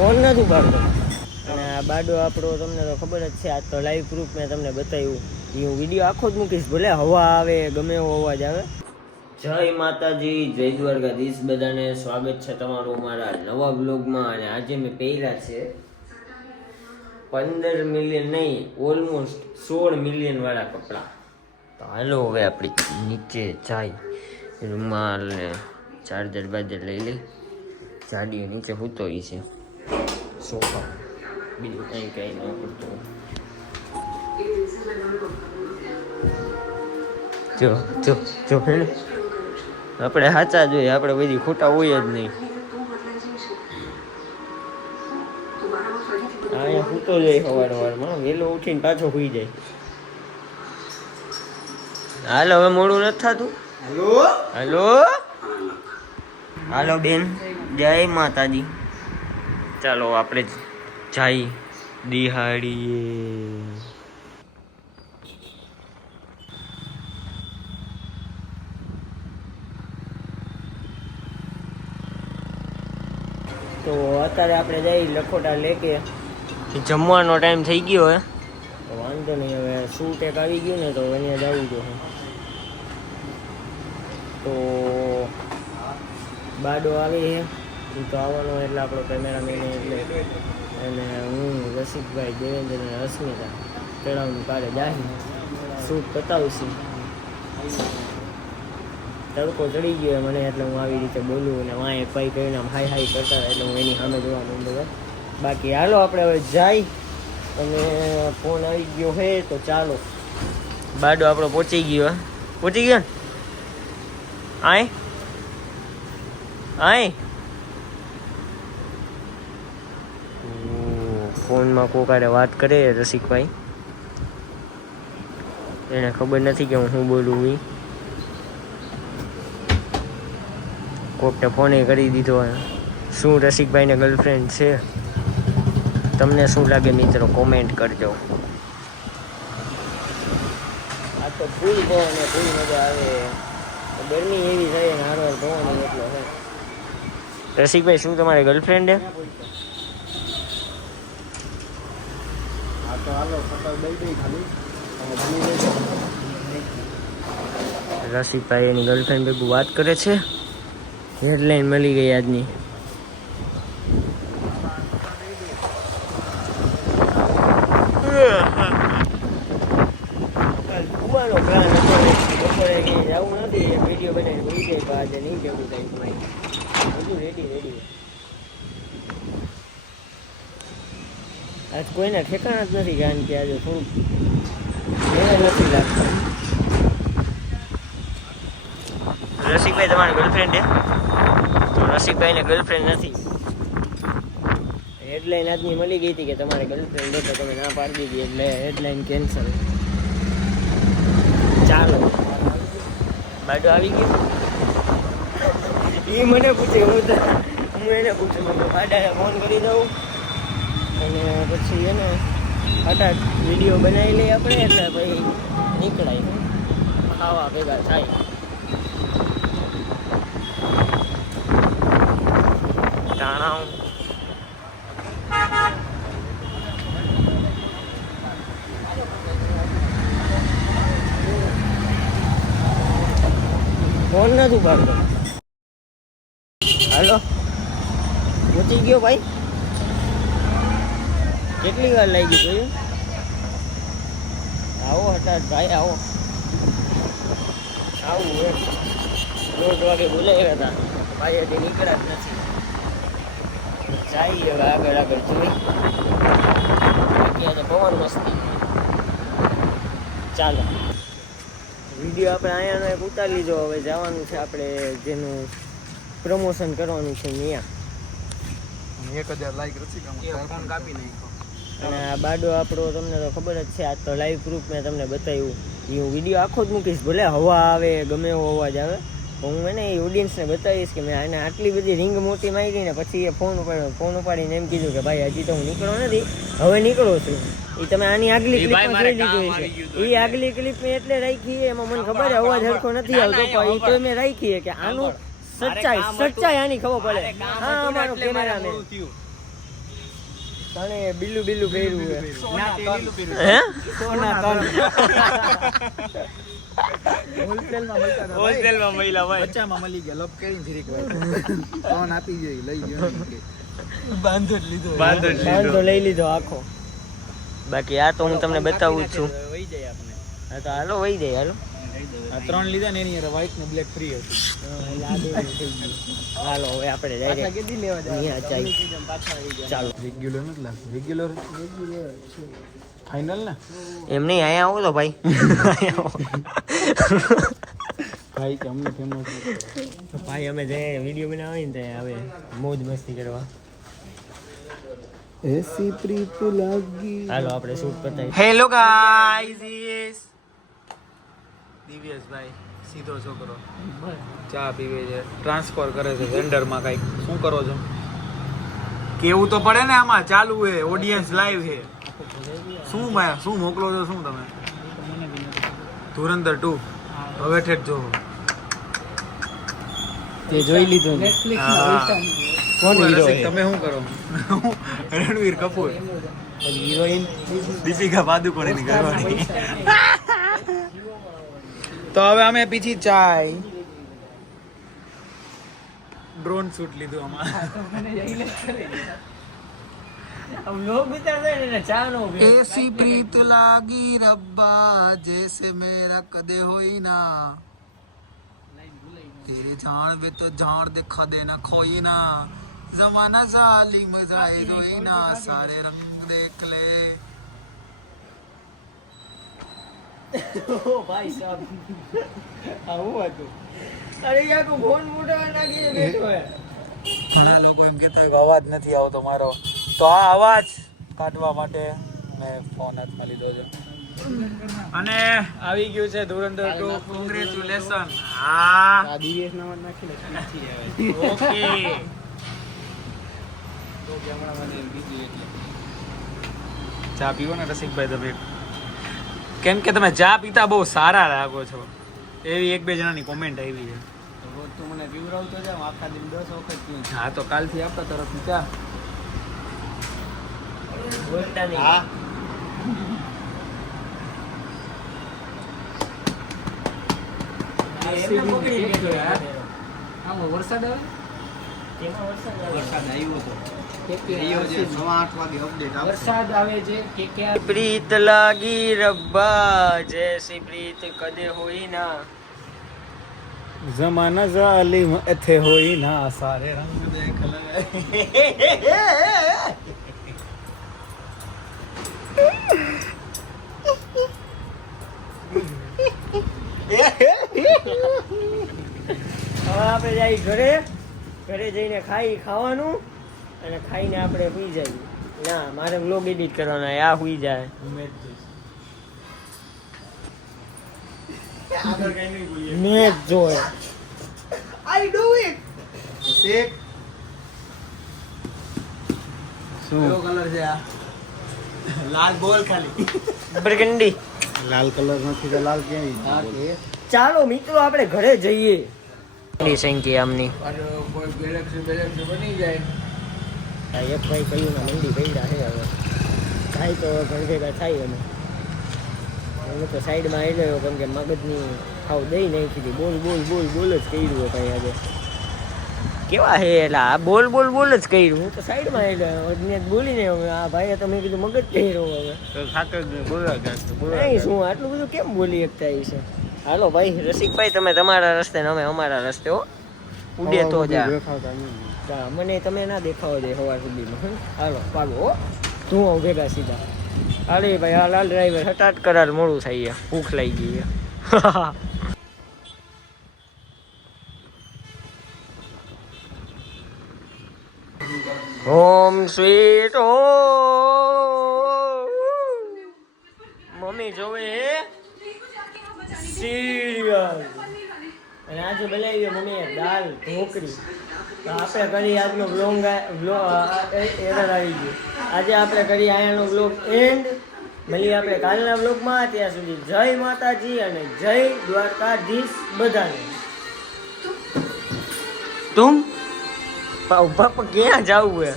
Phone નથી ઉપાડતો. અને આ બાડો આપણો તમને તો ખબર જ છે, આજ તો લાઈવ પ્રૂફ મેં તમને બતાવ્યું. એ હું વિડીયો આખો જ મૂકીશ, ભલે હવા આવે ગમે એવો અવાજ આવે. જય માતાજી, જય દ્વારકાધીશ. બધાને સ્વાગત છે તમારું મારા નવા બ્લોગમાં. અને આજે મેં પહેર્યા છે 15 મિલિયન નહીં, ઓલમોસ્ટ 16 મિલિયન વાળા કપડાં. તો હાલો હવે આપણી નીચે જાય, રૂમાલ ને ચાર્જર બાર્જર લઈ લઈ. જાડીઓ નીચે સૂતો છે સોફા, બીજું કંઈ કંઈ ન કરતું. જો જો જો આપણે સાચા જોઈએ, આપણે બધી ખોટા હોય જ નહીં. અહીંયા સૂતો જાય સવારમાં, વહેલો ઉઠીને પાછો સુઈ જાય. હાલો હવે મોડું નથી થતું. હેલો હેલો હાલો બેન, જય માતાજી. ચાલો આપણે જઈ દિહાડીએ. તો અત્યારે આપણે જઈ લખોટા લેકે. જમવાનો ટાઈમ થઈ ગયો હે, તો વાંધો નહીં. હવે શૂટ એક આવી ગયું ને, તો અહીંયા જવું જોઈએ. તો બાડો આવી છે, એ તો આવવાનો એટલે આપણો કેમેરામેન એટલે અને હું રસિકભાઈ, દેવેન્દ્ર અને અસ્મિતા ચડાવની પાડે જાહી શૂટ બતાવશું. તડકો ચડી ગયો મને, એટલે હું આવી રીતે બોલું અને વાં એક ભાઈ કહીને આમ હાઈ હાઈ કરતા એટલે હું એની સામે જોવા માંડું. બાકી હાલો આપણે હવે જાય. અને ફોન આવી ગયો હે, તો ચાલો. બાડો આપણો પહોંચી ગયો ને આય આય. ફોનમાં કોકારે વાત કરે રસિકભાઈ, એને ખબર નથી કે હું શું બોલું. એ કોકને ફોને કરી દીધો. શું રસિકભાઈને ગર્લફ્રેન્ડ છે? તમને શું લાગે મિત્રો, કોમેન્ટ કરજો. આ તો ફૂલ પવન ને ફૂલ મજા આવે. ગરમી એવી થાય ને હારવાર પવન એટલો છે. રસિકભાઈ શું તમારી ગર્લફ્રેન્ડ છે? રસિકભાઈ એની ગર્લફ્રેન્ડ ભેગું વાત કરે છે. હેડલાઇન મળી ગઈ આજની. કુવાનો પ્લાન હતો, બપોરે જવું નથી, વિડીયો બનાવીને ભૂલી જાય, પણ આજે નહીં જવું થાય. બધું રેડી. આજ કોઈના ઠેકાણા જ નથી, કારણ કે આજે થોડુંક મને નથી લાગતું. રસિકભાઈ તમારી ગર્લફ્રેન્ડ છે? તો રસિકભાઈને ગર્લફ્રેન્ડ નથી. હેડલાઇન આજની મળી ગઈ હતી કે તમારે ગર્લફ્રેન્ડ છે, તો તમે ના પાડી દીધી, એટલે હેડલાઇન કેન્સલ. ચાલો બાડો આવી ગયો. એ મને પૂછે, હું એને પૂછું. બાડાને ફોન કરી દઉં અને પછી એને ફટાક વિડીયો બનાવી લઈએ આપણે, એટલે ભાઈ નીકળાય, ખાવા ભેગા થાય. ટાણા ફોન નથી ઉપાડતો. હાલો પહોંચી ગયો ભાઈ. કેટલી વાર લાગી જોયું? આવો હટાત ભાઈ, આવો. આવું 1:30 વાગે બોલાવ્યા હતા, ભાઈ હજી નીકળ્યા જ નથી. જાય હવે આગળ જોઈ. બાકી આજે પવન મસ્તી. ચાલો વિડીયો આપણે અહીંયાનો એક ઉતારી લીધો. હવે જવાનું છે આપણે જેનું પ્રમોશન કરવાનું છે ત્યાં. 1000 લાઈક ફોન કાપી નાખ્યો. અને આ બાડો આપણો તમને તો ખબર જ છે, આજ તો લાઈવ પ્રૂફ મેં તમને બતાવ્યું. એ હું વિડીયો આખો જ મૂકીશ, ભલે હવા આવે ગમે એવો અવાજ આવે, હું એને એ ઓડિયન્સને બતાવીશ કે મેં આને આટલી બધી રિંગ મોટી મારી ને પછી એ ફોન ઉપાડીને એમ કીધું કે ભાઈ હજી તો હું નીકળો નથી, હવે નીકળો છું. એ તમે આની આગલી ક્લિપમાં જોઈ લીધું છે. એ આગલી ક્લિપ મેં એટલે રાખી, એમાં મને ખબર અવાજ હરખો નથી આવતો, પણ એ તો મેં રાખી કે આનું સચ્ચાઈ આની ખબર પડે. હા અમારો કેમેરામેન તને બિલ્લું બિલ્લું પહેર્યું છે ના તે લીલું પીરું હે સોના તન હોલસેલમાં મળતા હતા હોલસેલમાં મહિલા ભાઈ બચ્ચામાં મળી ગયા લપ કરીને જીરીક ફોન આપી ગઈ લઈ ગયો બાંધો જ લીધો બાંધો લઈ લીધો આખો બાકી આ તો હું તમને બતાવું જ છું વહી જાય આપણે હા તો હાલો વહી જાય હાલો આ 3 લીધા ને એની યાર વ્હાઈટ ને બ્લેક ફ્રી હતું હાલો હવે આપણે ડાયરેક્ટ કેટલી લેવા અહીંયા ચાઈ ચાલો રેગ્યુલર નથી લાગતું રેગ્યુલર ફાઇનલ ને એમ નહીં અહીંયા આવો તો ભાઈ ભાઈ કે અમને ફેમસ ભાઈ અમે જે વિડીયો બનાવી ને ત્યાં હવે મોજ મસ્તી કરવા એસી પ્રીત લાગી હાલો આપણે શૂટ પતાવી હેલો ગાઈઝ યસ દિવ્યેશભાઈ સીધો છોકરો ચા પીવે છે ટ્રાન્સફર કરે છે વેન્ડરમાં કઈક શું કરો છો કેવું તો પડે ને આમાં ચાલુ છે ઓડિયન્સ લાઈવ છે શું મોકલો છો શું તમે ધુરંધર 2 હવે ઠેઠ જો તે જોઈ લીધું ને કોણ હીરો તમે શું કરો રણવીર કપૂર હિરોઈન દીપિકા પાદુકોણેની ઘરવાળી તો હવે અમે પીછી ચાય ડ્રોન શૂટ લીધું આમાં ऐसी प्रीत लागी रब्बा जैसे मेरा कदे होई ना तेरी जान वे तो जान दिखा देना खोई ना जमाना जालिम जाए रोई ना सारे रंग देख ले ભાઈ સાહેબ આવું હતું અરે યાર કો ફોન મોટો નાખીને બેઠો હે ઘણા લોકો એમ કહેતા હોય કે અવાજ નથી આવતો મારો તો આ અવાજ કાઢવા માટે મેં ફોન હાથમાં લીધો છે અને આવી ગયું છે ધુરંધર 2 કોંગ્રેચ્યુલેશન હા આ દિવેશ નામ નાખીને નથી આવે ઓકે તો કેમેરામેન બીજી એટલે ચા પીવો ને રસિકભાઈ તમે કેમ કે તમે ચા પીતા બહુ સારા લાગો છો એવી એક બે જણાની કોમેન્ટ આવી છે રોજ તું મને પીવરાવતો જાવ આખા દિન 10 વખત પીઉં હા તો કાલથી આપણા તરફથી ચા બોલતા નહીં હા એમને પકડી બેઠો યાર આમાં વરસાદ આવે કેમાં વરસાદ આવ્યો હતો આવ્યો છે 9-8 વાગે અપડેટ આવશે વરસાદ આવે છે કે પ્રીત લાગી રબ્બા જૈસી પ્રીત કદે હોઈ ના જમાના જાલિમ એથે હોઈ ના સારે રંગ દેખ હવે આપણે જાય ઘરે જઈને ખાવાનું અને ખાઈને આપણે સુઈ જઈએ ના મારે વ્લોગ એડિટ કરવાનો આ સુઈ જાય મેચ જોય આઈ ડુ ઇટ શેક શું કલર છે આ લાલ બોલ ખાલી બરગંડી લાલ કલર નથી તો લાલ કેવી ચાલો મિત્રો આપણે ઘરે જઈએ સંખ્યા આમની કોઈ ગેલેક્સી બની જાય એક ભાઈ કહ્યું ના મંડી પડ્યા છે હવે થાય તો ઘર ભેગા થાય અમે હું તો સાઈડમાં આવી ગયો કેમ કે મગજની ખાવ દઈ નહીં કીધી બોલ જ કર્યું ભાઈ આજે કેવા હે એટલે આ બોલ જ કર્યું હું તો સાઈડમાં આવી ગયો બોલીને આ ભાઈએ તો મેં કીધું મગજ કર્યો હવે નહીં શું આટલું બધું કેમ બોલી શકતા છે હાલો ભાઈ રસિકભાઈ તમે તમારા રસ્તે ને અમે અમારા રસ્તે હો ઉડે તો જા મને તમે ના દેખાવો દે સવાર સુધીમાં હાલો પાગો હો તું આવ ભેગા સીધા અરે ભાઈ આ લાલ ડ્રાઈવર હટાટ કરાર મોડું થઈ ગયા ભૂખ લાગી ગઈ ઓમ સ્વીટ હોમ મમ્મી જોવે સિરિયલ અને આજે બનાવી મમ્મીએ દાલ ઢોકળી આપણે કરી આજનો બ્લોગ એરર આવી ગયું આજે આપણે કરી અહીંયાનો બ્લોગ એન્ડ મળીએ આપણે કાલના બ્લોગમાં ત્યાં સુધી જય માતાજી અને જય દ્વારકાધીશ બધાને તુમ ક્યાં જવું હે